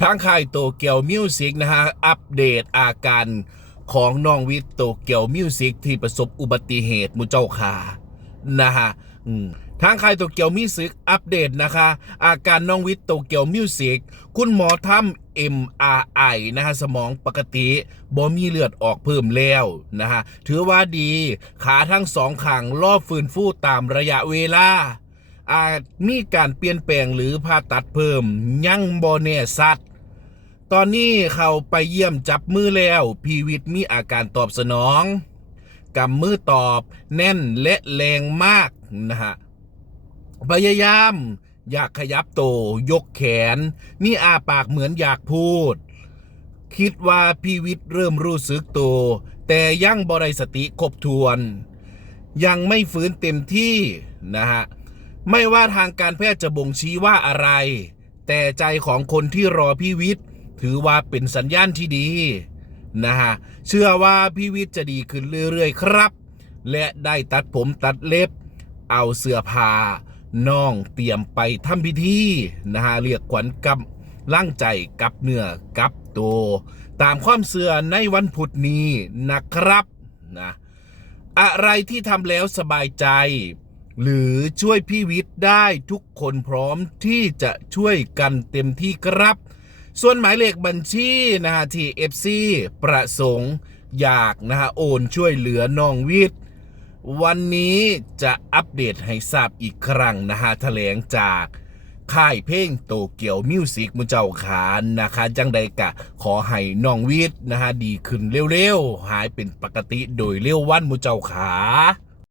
ทางค่ายโตเกียวมิวสิกนะฮะ อัปเดตอาการของน้องวิทย์โตเกียวมิวสิกที่ประสบอุบัติเหตุมูเจ้าขานะฮะทางค่ายโตเกียวมิวสิกอัปเดตนะคะ อาการน้องวิทย์โตเกียวมิวสิกคุณหมอทำ MRI นะฮะ สมองปกติบ่มีเลือดออกเพิ่มแล้วนะฮะ ถือว่าดีขาทั้งสองข้างรอบฟื้นฟูตามระยะเวลา อาจมีการเปลี่ยนแปลงหรือผ่าตัดเพิ่ม ยังบ่แน่สัตว์ตอนนี้เขาไปเยี่ยมจับมือแล้ว พีวิทมีอาการตอบสนองกำมือตอบแน่นและแรงมากนะฮะพยายาม อยากขยับโตยกแขนนี่อาปากเหมือนอยากพูด คิดว่าพีวิทเริ่มรู้สึกโตวแต่ยังบริสติครบถวน ยังไม่ฟื้นเต็มที่นะฮะ ไม่ว่าทางการแพทย์จะบ่งชี้ว่าอะไร แต่ใจของคนที่รอพี่วิทย์ถือว่าเป็นสัญญาณที่ดีนะฮะเชื่อว่าพี่วิทย์จะดีขึ้นเรื่อยๆครับ และได้ตัดผมตัดเล็บ เอาเสื้อผ้าน้องเตรียมไปทำพิธีนะฮะเรียกขวัญกำล่างใจกับเนื้อกับตัวตามความเสื่อในวันพุธนี้นะครับนะอะไรที่ทำแล้วสบายใจ หรือช่วยพี่วิทย์ได้ทุกคนพร้อมที่จะช่วยกันเต็มที่ครับ ส่วนหมายเลขบัญชีนะฮะที่ FC ประสงค์อยากนะฮะโอนช่วยเหลือน้องวิทย์วันนี้จะอัปเดตให้ทราบอีกครั้งนะฮะแถลงจากค่ายเพลงโตเกียวมิวสิกมุเจ้าขานนะคะ จังใดกะ ขอให้น้องวิทย์นะฮะดีขึ้นเร็วๆ หายเป็นปกติโดยเร็ววันมุเจ้าขา